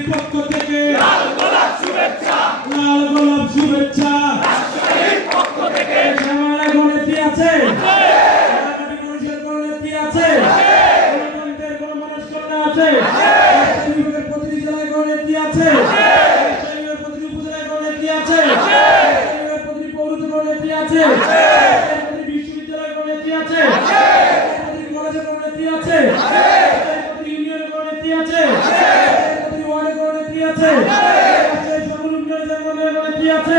রাজশাহীর পক্ষ থেকে লাল গোলাপ শুভেচ্ছা, লাল গোলাপ শুভেচ্ছা। রাজশাহীর পক্ষ থেকে শ্যামালা গণেত্রী আছে, রাজবাড়ী মানুষের গণনেত্রী আছে, গণতন্ত্রের গণমানসকন্যা আছে, রাজশাহী বিভাগের প্রতিটি জেলায় গণনেত্রী আছে, রাজশাহী বিভাগের প্রতিটি উপজেলায় গণনেত্রী আছে, রাজশাহী বিভাগের প্রতিটি পৌরতে গণনেত্রী আছে, রাজশাহীর প্রতিটি বিশ্ববিদ্যালয়ে গণনেত্রী আছে, রাজশাহীর প্রতিটি কলেজে গণনেত্রী আছে, রাজশাহীর প্রতিটি ইউনিয়নে গণনেত্রী আছে, রাজশাহীর প্রতিটি ওয়ার্ডে গণনেত্রী আছে, রাজশাহীর সকল উন্নয়ন জায়গায় গণনেত্রী আছে।